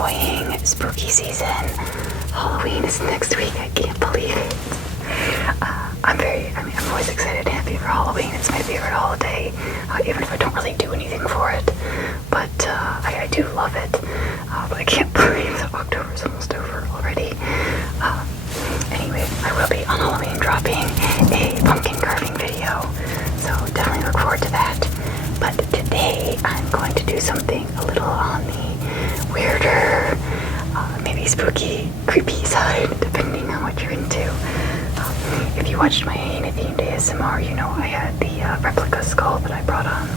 enjoying spooky season. Halloween is next week. I can't believe it. I'm always excited and happy for Halloween. It's my favorite holiday, even if I don't really do anything for it. But I do love it. But I can't believe that October is almost over already. Anyway, I will be on Halloween dropping a pumpkin carving video, so definitely look forward to that. But today I'm going to do something a little on the weirder, maybe spooky, creepy side, depending on what you're into. If you watched my Hyena themed ASMR, you know I had the replica skull that I brought on.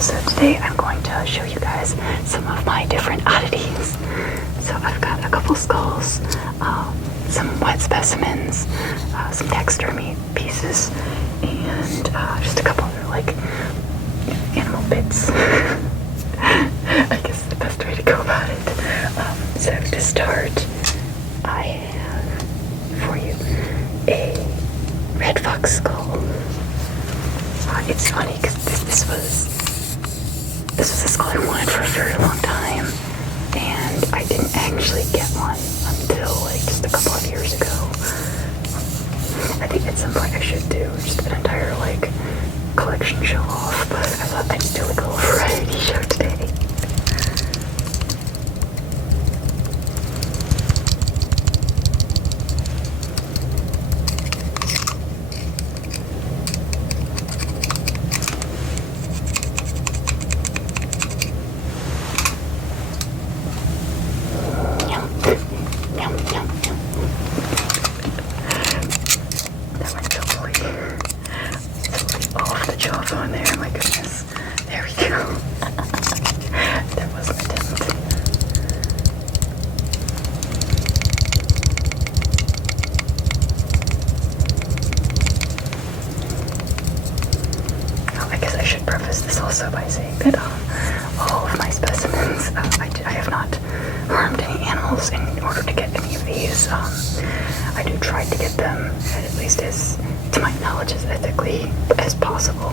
So today I'm going to show you guys some of my different oddities. So I've got a couple skulls, some wet specimens, some taxidermy pieces, and just a couple other like animal bits. I guess is the best way to go about it. So to start, I have for you a red fox skull. It's funny because this was a skull I wanted for a very long time, and I didn't actually get one until like just a couple of years ago. I think at some point I should do just an entire like collection show off, but I thought I'd do like a little variety show today. On there, my goodness. There we go. That was an attempt. Oh, I guess I should preface this also by saying that all of my specimens, I have not harmed any animals in order to get any of these. I do try to get them, at least as to my knowledge, as ethically as possible.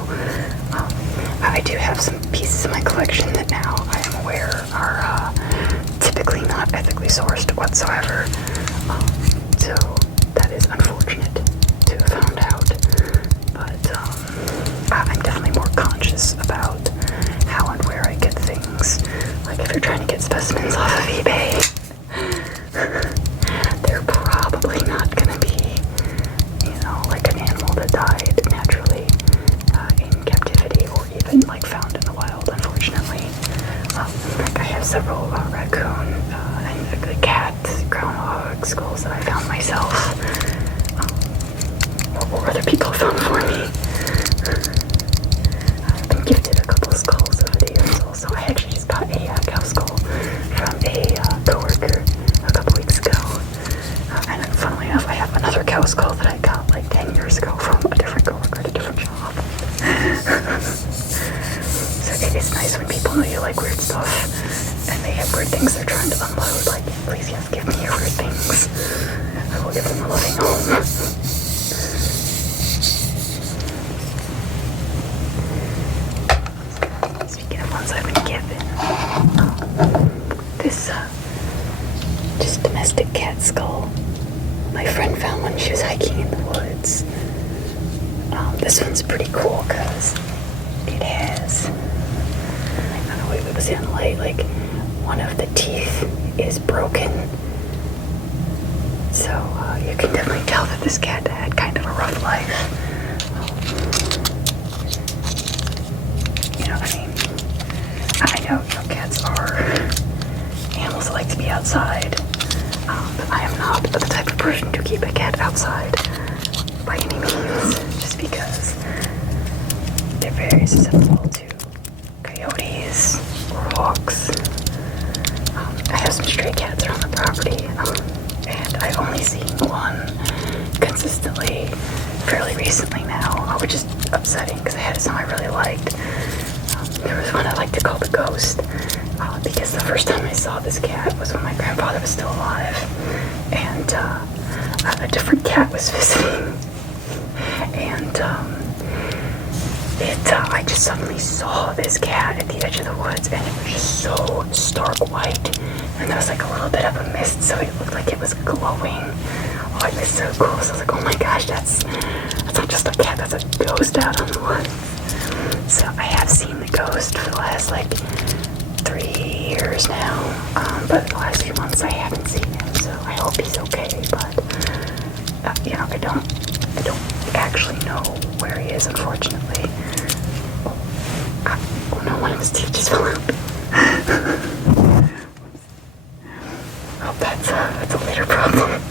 I do have some pieces in my collection that now I am aware are typically not ethically sourced whatsoever. So that is unfortunate to have found out. But I'm definitely more conscious about how and where I get things. Like if you're trying to get specimens off of eBay, they're probably not going to be, like an animal that died naturally in captivity, or even like found in the wild, unfortunately. Like I have several raccoon and the cat, groundhog skulls that I found myself, or other people found for me. I've been gifted a couple of skulls over the years also. I actually just bought a cow skull from a coworker a couple weeks ago. And funnily enough, I have another cow skull that I got like 10 years ago from a different coworker at a different job. So it is nice when people know you like weird stuff and they have weird things they're trying to unload. Like, please, yes, give me your weird things. I will give them a loving home. Speaking of ones I've been given, this just domestic cat skull. My friend found one. She was hiking in the woods. This one's pretty cool because it has, I don't know if it was in light, like one of the teeth is broken. So you can definitely tell that this cat had kind of a rough life. I know cats are animals that like to be outside. But I am not the type of person to keep a cat outside by any means, just because they're very susceptible to coyotes or hawks. I have some stray cats around the property, and I've only seen one consistently fairly recently now, which is upsetting because I had some I really liked. There was one I like to call the Ghost, because the first time I saw this cat was when my grandfather was still alive, and a different cat was visiting, and I just suddenly saw this cat at the edge of the woods, and it was just so stark white, and there was like a little bit of a mist, so it looked like it was glowing. Oh, it was so cool. So I was like, oh my gosh, that's not just a cat, that's a ghost out in the woods. So I have seen the ghost for the last like 3 years now, but the last few months I haven't seen him, so I hope he's okay. But you know, I don't actually know where he is, unfortunately. Oh no, one of his teeth just fell out. Oh, that's a later problem.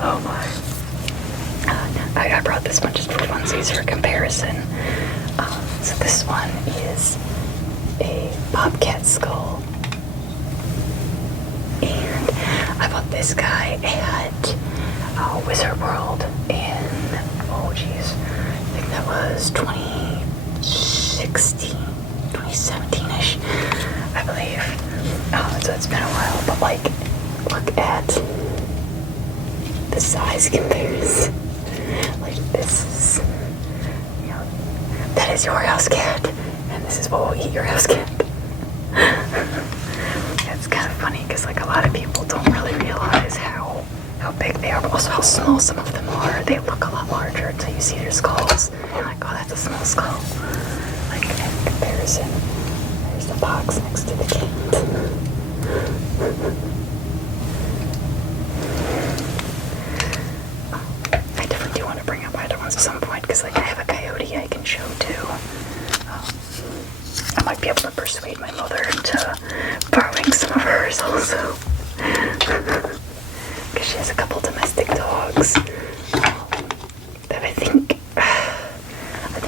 Oh my. I brought this one just for funsies for comparison. So this one is a bobcat skull. And I bought this guy at Wizard World in, oh geez, I think that was 2016, 2017-ish, I believe. So it's been a while, but like, look at the size comparison. Like, this is, you know, that is your house cat, and this is what will eat your house cat. It's kind of funny because like a lot of people don't really realize how big they are, but also how small some of them are. They look a lot larger until you see their skulls. And you're like, oh, that's a small skull. Like, in comparison, there's the box next to the cat. I definitely do want to bring up other ones at some point, because like I have a coyote I can show too. I might be able to persuade my mother into borrowing some of hers also. Because she has a couple domestic dogs that I think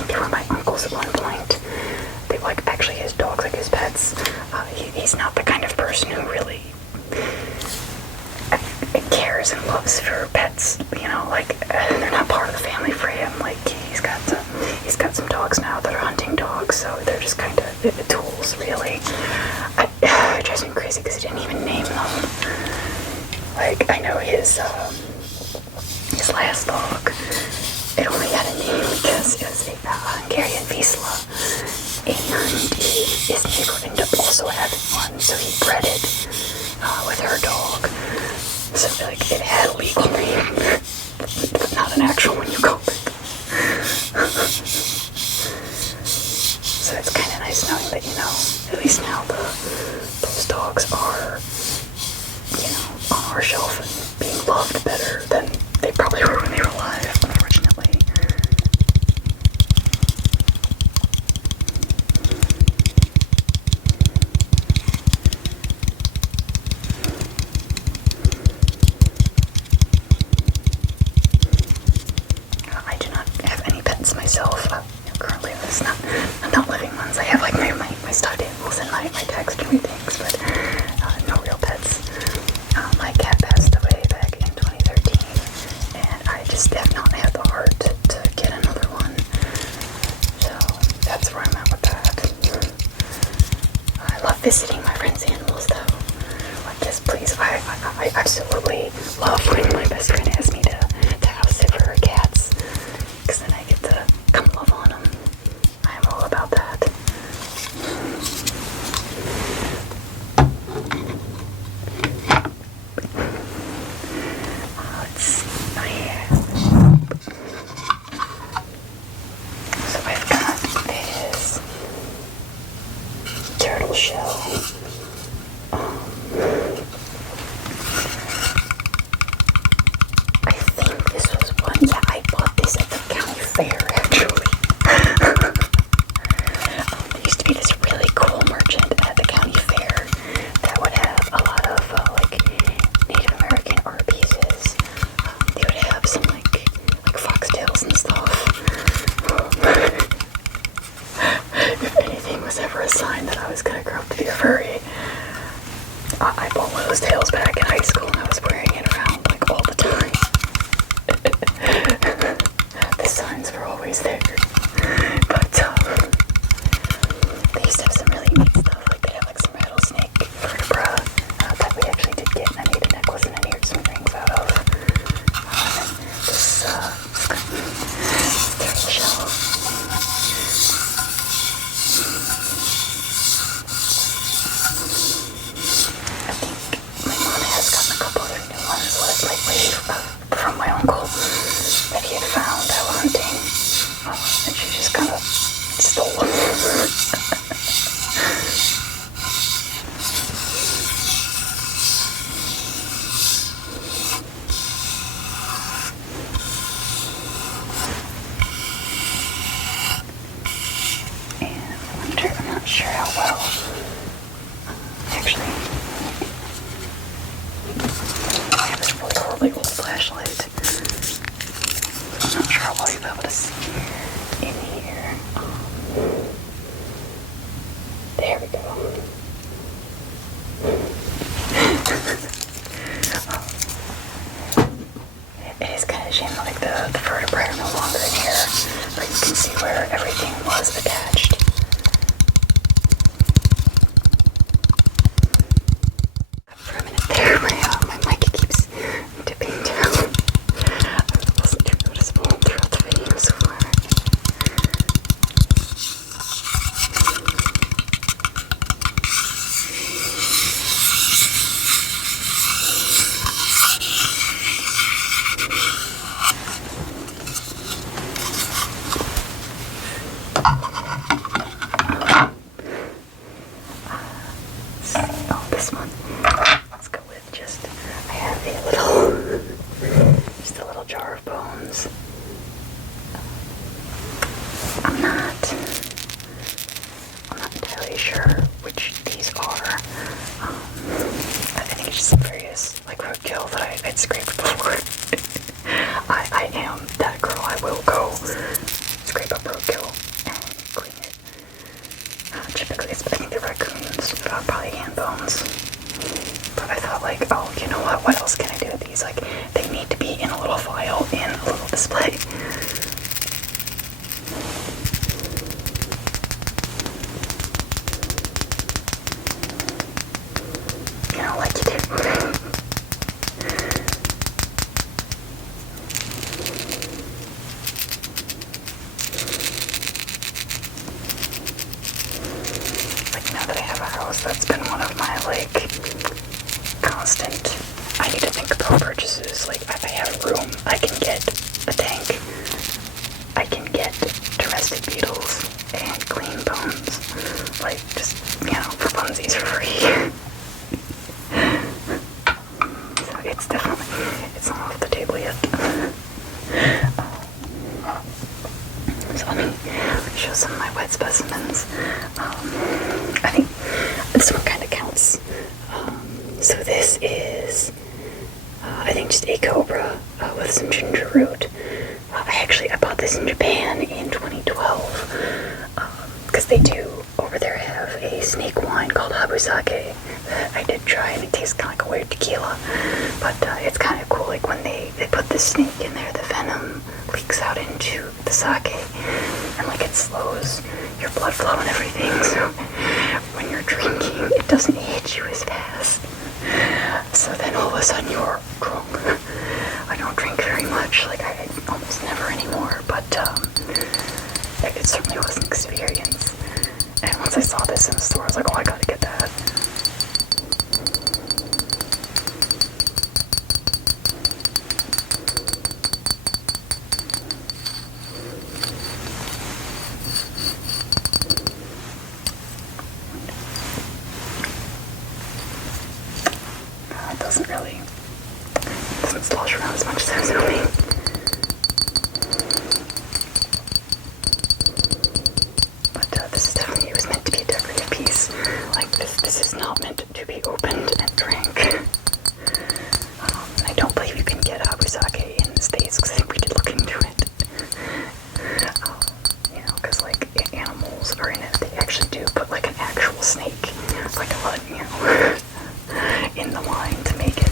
they were my uncle's at one point. They like actually his dogs, like his pets. He's not the kind of person who really cares and loves for pets. You know, like they're not part of the family for him. Like he's got some dogs now that are hunting dogs, so they're just kind of tools, really. It drives me crazy because he didn't even name them. Like, I know his last dog, it only had a name because it was a Hungarian Vizsla, and his neighbor ended up also having one, so he bred it with her dog. So, like, it had a legal name, but not an actual one you call it. So it's kind of nice knowing that, you know, at least now those dogs are, you know, on our shelf and being loved better than they probably were when they were alive, unfortunately. I do not have any pets myself. Currently, I'm not living ones. I have like my stuffed animals and my taxidermy things, but no real pets. My cat passed away back in 2013, and I just have not had the heart to get another one. So that's where I'm at with that. I love visiting my friends' animals, though. Like this, please. I absolutely love when my best friend asks me to house sit for her cats, because then I get to come love on them. I am all about that. So I've got this turtle shell. is kind of a shame that like the vertebrae are no longer in here, but you can see where everything was attached. For a minute there, my mic keeps dipping down. It wasn't too noticeable throughout the video so far. Oh, this one. Let's go with just, I have just a little jar of bones. I'm not entirely sure which these are. I think it's just various, like, roadkill that I'd scraped before. I am that girl. I will go scrape up roadkill and clean it. Typically, I think they're raccoons, probably hand bones. But I thought, like, oh, you know what else can I do with these? Like, they need to be in a little file, in a little display. You know, like you do. Like, now that I have a house, that's been one of my, like, constant, I need to think about purchases. Like, I have room, I can get a tank, I can get domestic beetles, and clean bones. Like, just, you know, for funsies for free. So it's definitely, it's not off the table yet. So let me show some of my wet specimens. I think this one kind of counts. So this is, I think, just a cobra with some ginger root. I bought this in Japan in 2012 because they do over there have a snake wine called habusake that I did try, and it tastes kind of like a weird tequila, but it's kind of cool. Like when they put the snake in there, the venom leaks out into the sake, and like it slows your blood flow and everything, so when you're drinking it doesn't hit you as fast. So then all of a sudden you're drunk. I don't drink very much, like I almost never anymore, but it certainly was an experience. And once I saw this in the store, I was like, oh, I gotta get that. It doesn't slosh around as much as I was hoping. But this is definitely, it was meant to be a decorative piece. Like this is not meant to be opened and drank. And I don't believe you can get habusake in the States because I think we did look into it. You know, because like animals are in it, they actually do put like an actual snake, like a, you know, in the wine to make it.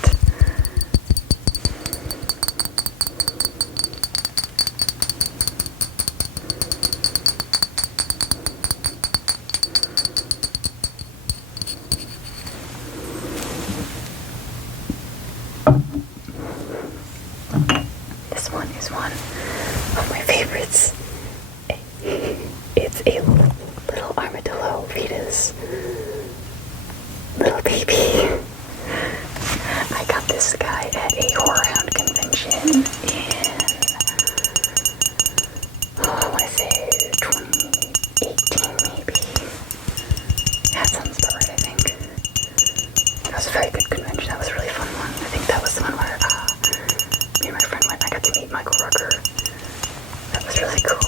This one is one of my favorites. It's a little armadillo, Rita's little baby. I got this guy at a horror hound convention in, I want to say 2018 maybe. That sounds about right, I think. That was a very good convention. That was a really fun one. I think that was the one where me and my friend went. I got to meet Michael Rucker. That was really cool.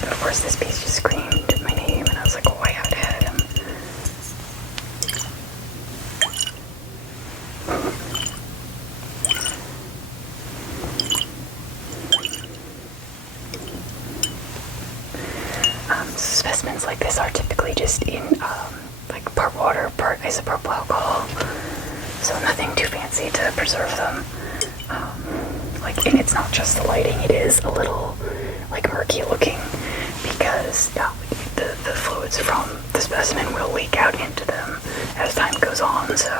But of course, this piece just screamed my name, and I was like, oh, I gotta have him. specimens like this are typically just in like part water, part isopropyl alcohol, so nothing too fancy to preserve them. Like, and it's not just the lighting; it is a little like murky looking because the fluids from the specimen will leak out into them as time goes on. So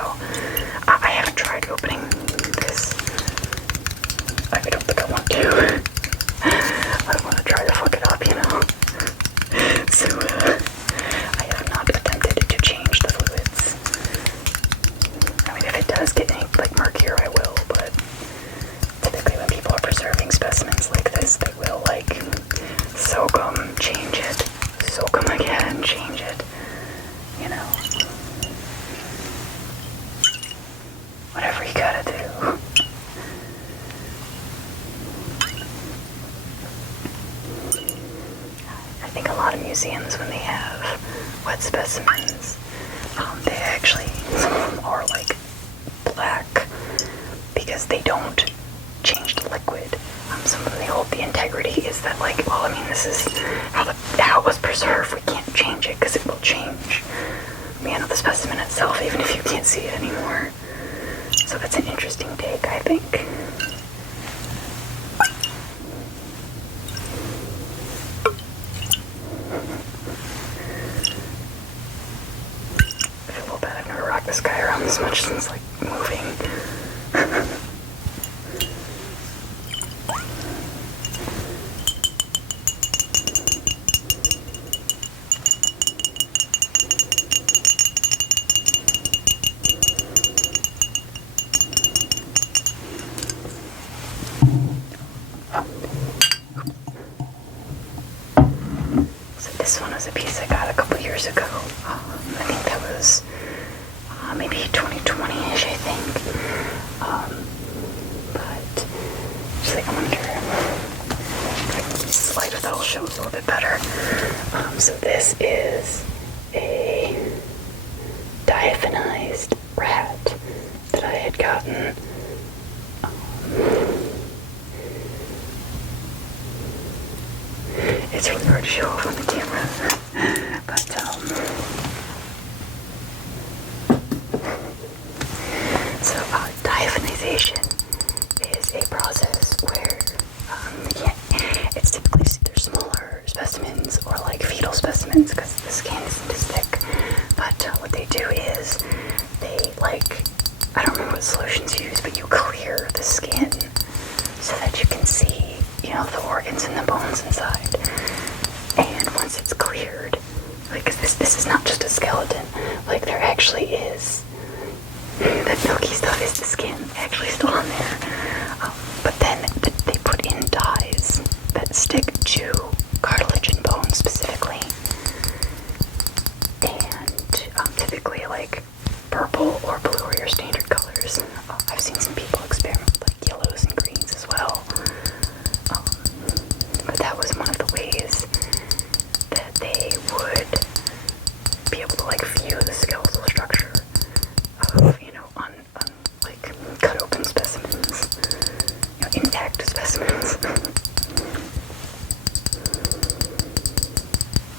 I haven't tried opening this. I don't think I want to. I don't want to try to fuck it up, you know. So I have not attempted to change the fluids. I mean, if it does get any like murkier, I will. But typically, when people are preserving specimens like this, they will like soak them, change it, soak them again, change it. You know, whatever you gotta do. I think a lot of museums, when they have wet specimens, they actually, some of them are like black because they don't change the liquid. Some of them, they hold the integrity is that like, well, I mean, this is how it was preserved. We can't change it because it will change, you know, the specimen itself, even if you can't see it anymore. So that's an interesting take, I think. I feel a little bad. I've never rocked this guy around this much since like moving. This one is a piece I got a couple years ago. I think that was maybe 2020-ish, I think. But just like, I wonder if I can slide it, that'll show a little bit better. So this is a diaphanized rat that I had gotten. It's really hard to show off on the camera, but so diaphanization is a process where it's typically either smaller specimens or like fetal specimens because the skin isn't as thick. But what they do is they like, I don't remember what solutions you use, but you clear the skin so that you can see, you know, the organs and the bones inside. And once it's cleared, like, this is not just a skeleton, like there actually is, that milky stuff is the skin actually still on there. But then they put in dyes that stick to cartilage and bone specifically. And typically like purple or blue are your standard colors. I've seen some people experiment with like yellows and greens as well. But that was one of the ways that they would be able to like view the skeletal structure of, you know, on like cut open specimens, you know, intact specimens.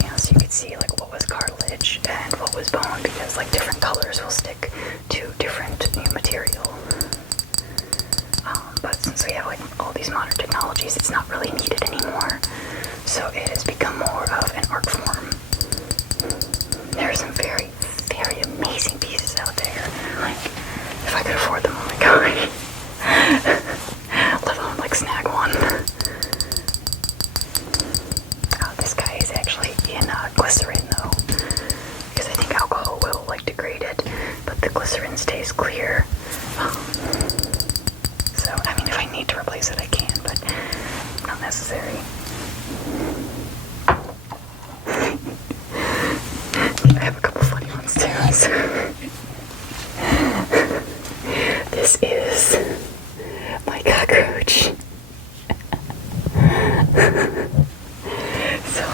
You know, so you could see like what was cartilage and what was bone because like different colors will stick to different new material. But since we have like all these modern technologies, it's not really needed anymore. So it has become more of an art form. There are some very, very amazing pieces out there. Like, if I could afford them, oh my god. Let alone like snag one. This guy is actually in glycerin though, because I think alcohol will like degrade it, but the glycerin stays clear. So, I mean, if I need to replace it, I can, but not necessary. I have a couple funny ones too. So. This is my cockroach. So,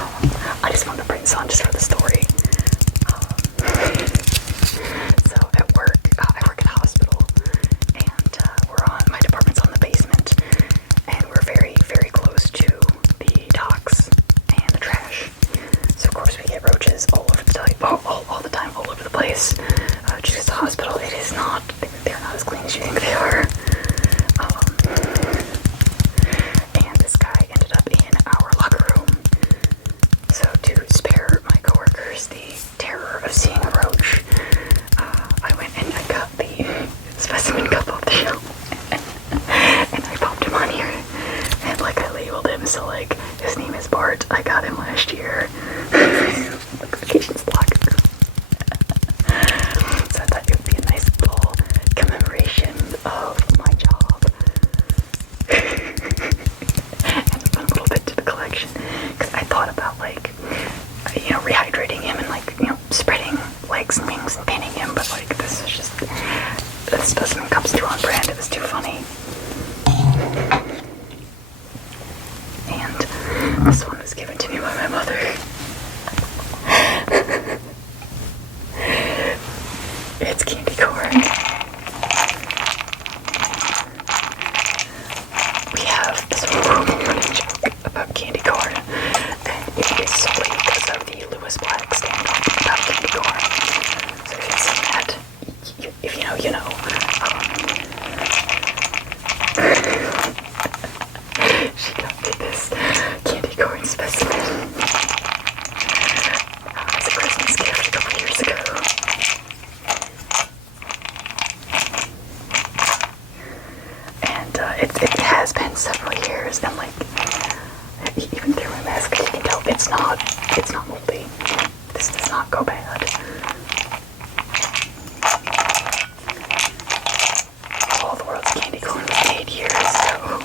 I just wanted to bring this on just for the story. So, at work, I work at a hospital, and my department's on the basement, and we're very, very close to the docks and the trash. So, of course, we him. So like, his name is Bart. I got him last year. Vacations locker. So I thought it would be a nice little commemoration of my job. And a little bit to the collection. Because I thought about like, you know, rehydrating him and like, you know, spreading legs and wings and painting him. But like, this is just, this specimen comes too on brand. It was too funny. And this one was given to me by my mother. It's candy corn. We have this horrible running joke about candy corn, and it is solely because of the Lewis Black stand-up about candy corn. So if you've seen that, if you know, you know. She got me this candy corn specimen as a Christmas gift a couple years ago. And it has been several years, and like, even through my mask, you can tell it's not moldy. This does not go bad. All the world's candy corn was made years ago.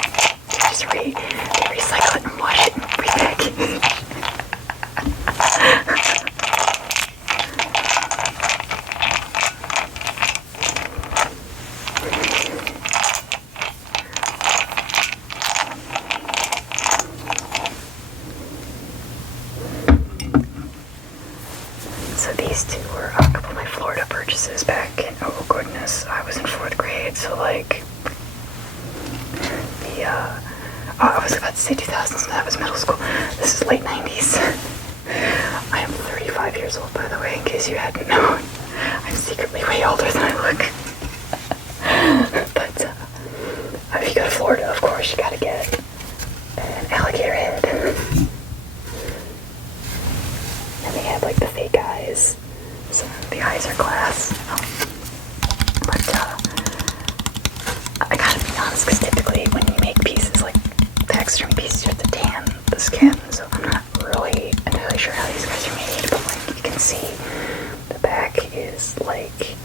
They recycle it and wash it and repackage it. So these two were a couple of my Florida purchases back in, oh goodness, I was in 4th grade, so like, I was about to say 2000s, so that was middle school. This is late 90s. I am 35 years old, by the way, in case you hadn't known. I'm secretly way older than I look. But if you go to Florida, of course, you gotta get an alligator head. And they have like the fake eyes. So the eyes are glass. But I gotta be honest, because typically when you make pieces like taxidermy pieces, you have to tan the skin, so I'm not really entirely sure how these guys are made, but like you can see the back is like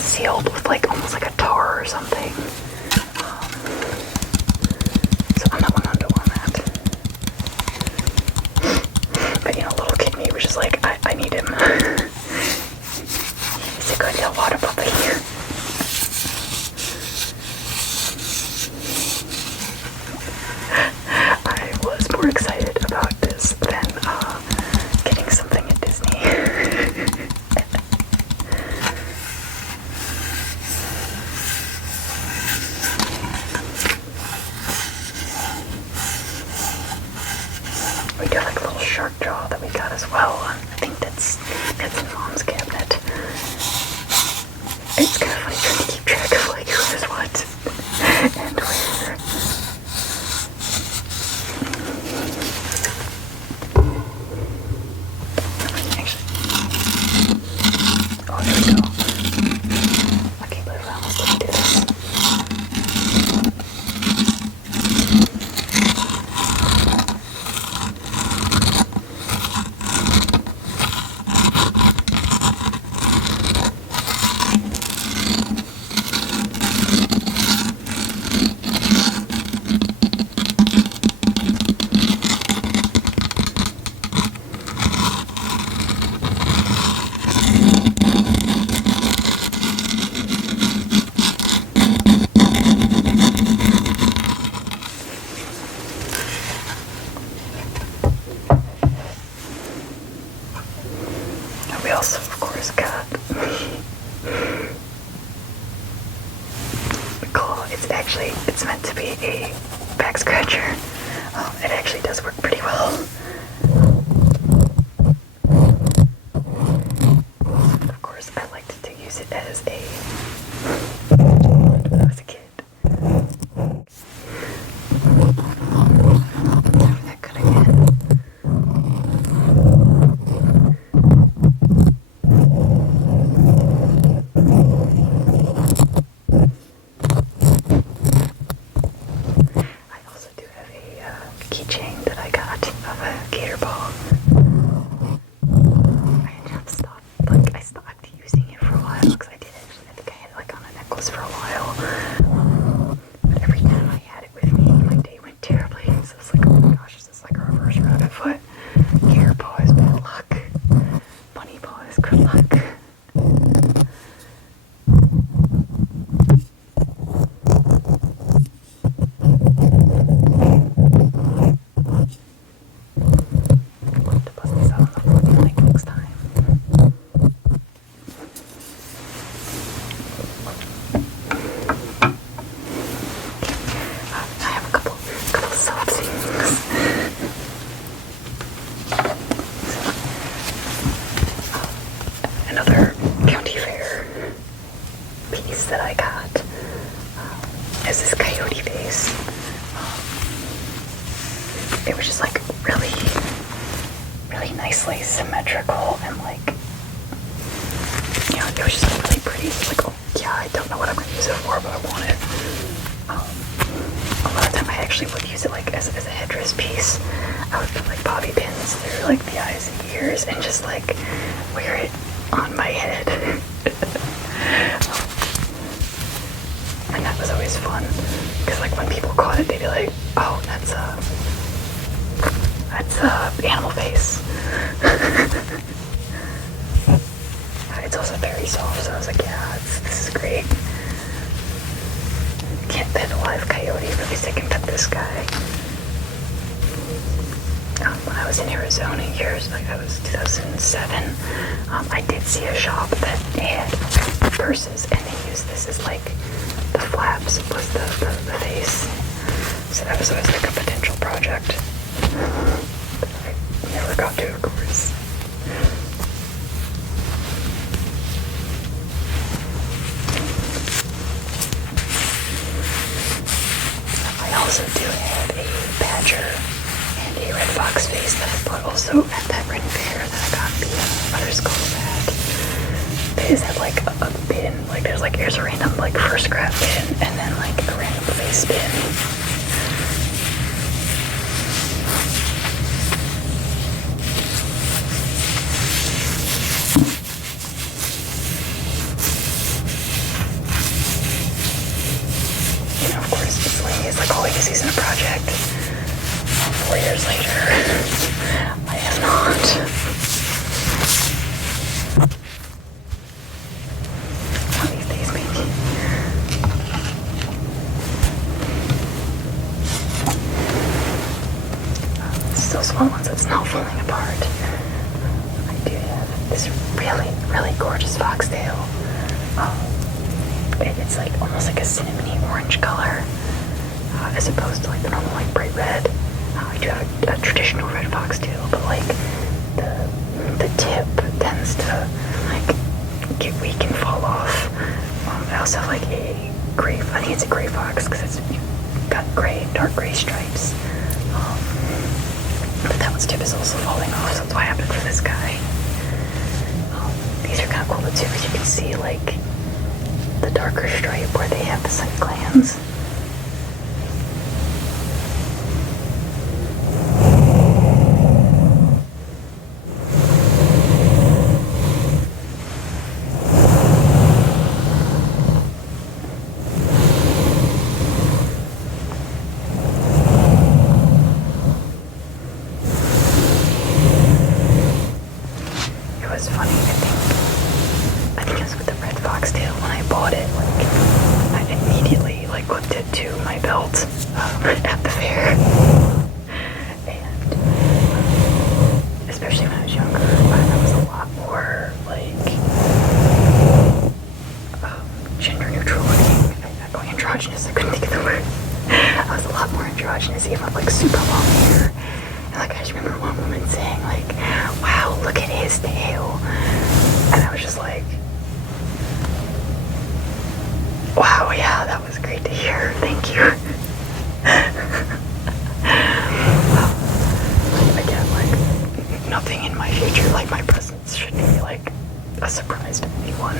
sealed with like almost like a tar or something. So I'm not 100 on that. But you know, little kid me was just like, I need him. He's a good little water puppy here. I was more excited about this than getting something at Disney. We got like a little shark jaw that we got as well. I think that's in Mom's cabinet. It's kind of funny trying to keep track of like who is what and where. Oh, there we go. I can't believe I almost didn't do this. keychain that I got of a gator paw. I stopped using it for a while because I think I had it like on a necklace for a while. But every time I had it with me, my day went terribly. So it's like, oh my gosh, is this like a reverse rabbit foot? Gator paw is bad luck. Bunny paw is good luck. Another county fair piece that I got is this coyote face. It was just like really nicely symmetrical and like, you know, it was just like really pretty. Like, oh yeah, I don't know what I'm gonna use it for, but I want it. A lot of time I actually would use it like as a headdress piece. I would put like bobby pins through like the eyes and ears and just like wear it on my head. And that was always fun because like when people caught it, they'd be like, oh, that's animal face. It's also very soft, so I was like, yeah, this is great. Can't pet a live coyote, but at least I can pet this guy. When I was in Arizona years, like that was 2007, I did see a shop that had purses, and they used this as like the flaps was the face. So that was always like a potential project that I never got to, of course. I also do have a badger and a red fox face that I bought also at that red fair that I got the Butterskull at. They just have like a bin, like there's a random like first grab bin and then like a random face bin. You know, of course, Disney is like always a season of project. 4 years later, I have not. One of these days, maybe. Still small ones, it's not falling apart. I do have this really gorgeous foxtail. It's like almost like a cinnamony orange color, as opposed to like the normal like bright red. I do have a traditional red foxtail, but like the tip tends to like get weak and fall off. I also have like a gray, I think it's a gray fox because it's got dark gray stripes. But that one's tip is also falling off, so that's what happened for this guy. These are kind of cool too, because you can see like the darker stripe where they have the scent glands. It was funny, I think it was with the red foxtail when I bought it, like I immediately like clipped it to my belt at the fair. And especially when I was younger, I was a lot more like gender neutral looking. I'm going androgynous, I couldn't think of the word. I was a lot more androgynous, even with like super long hair. And like I just remember one woman saying like, wow, look at his tail. And I was just like, wow, yeah, that was great to hear. Thank you. Again, like nothing in my future, like my presence should be like a surprise to anyone.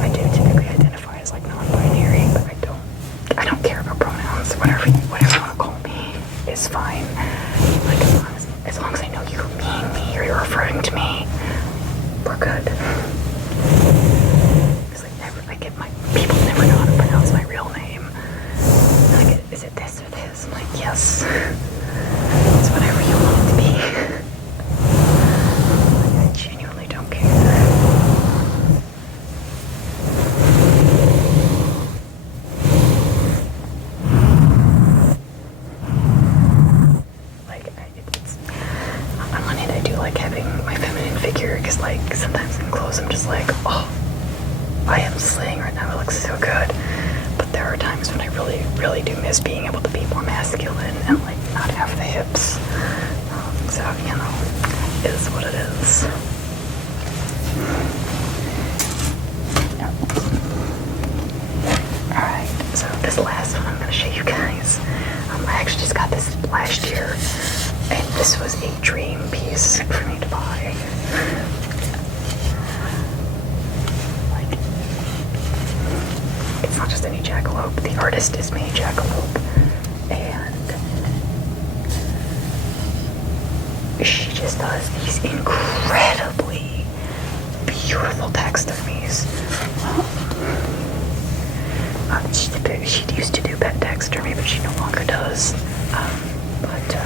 I do typically identify as like non-binary, but I don't care about pronouns, whatever you want to call them. fine. Like, as long as I know you mean me or you're referring to me, we're good. Because people never know how to pronounce my real name. Like, is it this or this? I'm like, yes. It's whatever you want it to be. Like, I genuinely don't care. On one hand, I do like having my feminine figure, because like sometimes in clothes I'm just like, oh, I am slaying right now, it looks so good. But there are times when I really, really do miss being able to be more masculine and like not have the hips. So, you know, it is what it is. Alright, so this last one I'm going to show you guys. I actually just got this last year, and this was a dream piece for me to buy. Like, it's not just any jackalope. The artist is made jackalope, and she just does these incredibly beautiful taxidermies. She used to do pet taxidermy, but she no longer does. But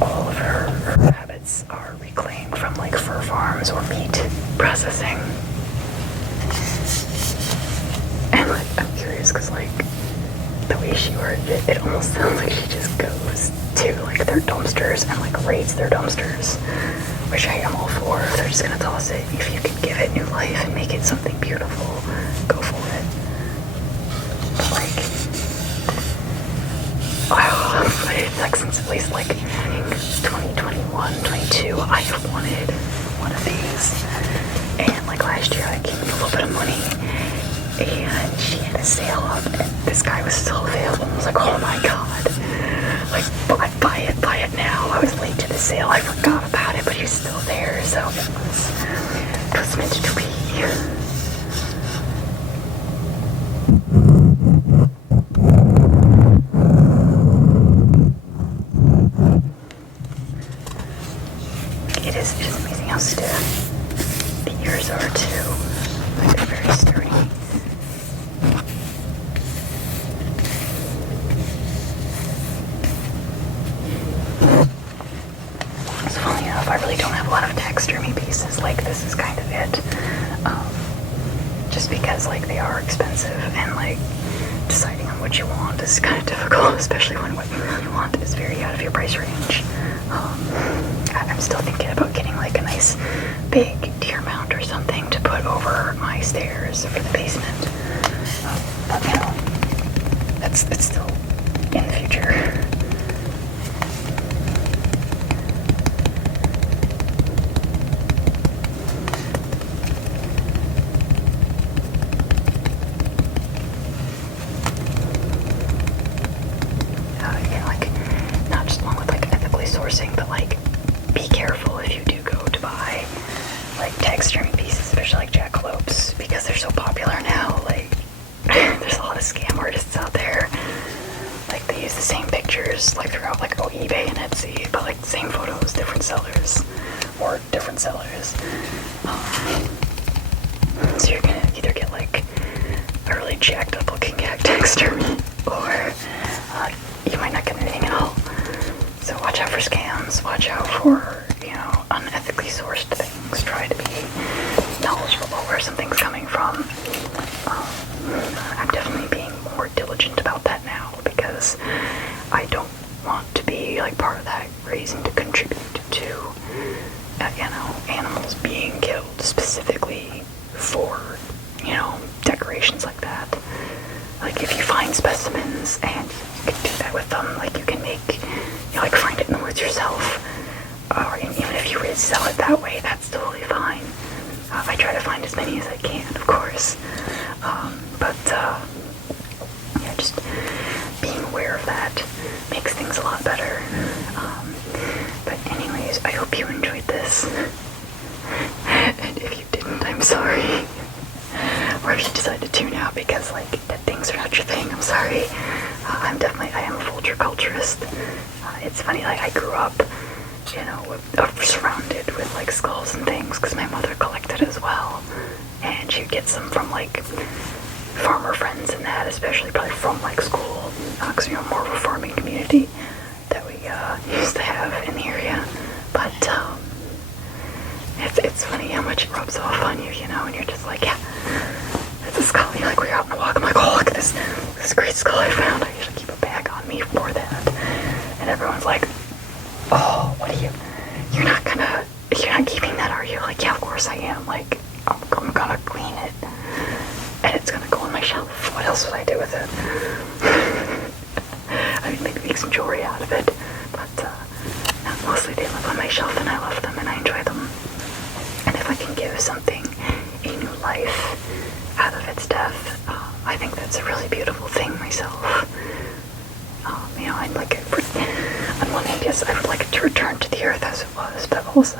all of her rabbits are reclaimed from like fur farms or meat processing. And like, I'm curious because like the way she worded it, it almost sounds like she just goes to like their dumpsters and like raids their dumpsters, which I am all for. If they're just gonna toss it, if you can give it new life and make it something beautiful, go for it. But like, wow, like since at least like 2021, 22, I have wanted one of these. And like last year I came with a little bit of money, and she had a sale up, and this guy was still available. I was like, oh my god, like buy it now. I was late to the sale, I forgot about it, but he's still there, so it was meant to be. It is amazing how stiff the ears are too. Like, they're very sturdy. So funny enough, I really don't have a lot of taxidermy pieces. Like, this is kind of it. Just because like they are expensive, and like deciding on what you want is kind of difficult, especially when what you really want is very out of your price range. I'm still thinking about getting like a nice big deer mount or something to put over my stairs for the basement. But you know, it's still in the future. But like, be careful if you do go to buy like taxidermy pieces, especially like jackalopes, because they're so popular now. Like, there's a lot of scam artists out there. Like, they use the same pictures like throughout like eBay and Etsy, but like the same photos, different sellers, or different sellers. So you're gonna either get like a really jacked up looking taxidermy, or you might not get anything at all. So watch out for scams, watch out for, you know, unethically sourced things. Try to be knowledgeable about where something's coming from. I'm definitely being more diligent about that now, because I don't want to be like part of that reason to contribute to, you know, animals being killed specifically for, you know, decorations like that. Like, if you find specimens and you can do that with them, like you can make, you know, like find it in the woods yourself, or even if you resell it that way, that's totally fine. I try to find as many as I can, of course, but yeah, just being aware of that makes things a lot better. But anyways, I hope you enjoyed this, and if you didn't, I'm sorry. Or if you decide to tune out because like dead things are not your thing, I'm sorry. I am a full culturist. It's funny, like I grew up, you know, surrounded with like skulls and things because my mother collected as well, and she'd get some from like farmer friends and that, especially probably from like school, because you know, more of a farming community that we used to have in the area. But it's funny how much it rubs off on you, you know, and you're just like, yeah, it's a skull. You're like, we're out on a walk. I'm like, oh, look at this great skull I found. I usually keep a bag on me for that. And everyone's like, oh, what are you? You're not keeping that, are you? Like, yeah, of course I am. Like, I'm gonna clean it, and it's gonna go on my shelf. What else would I do with it? I mean, maybe make some jewelry out of it, but mostly they live on my shelf, and I love them, and I enjoy them. And if I can give something a new life out of its death, I think that's a really beautiful thing myself. You know, I'd like it, on one hand, yes, I would like it to return to the earth as it was, but also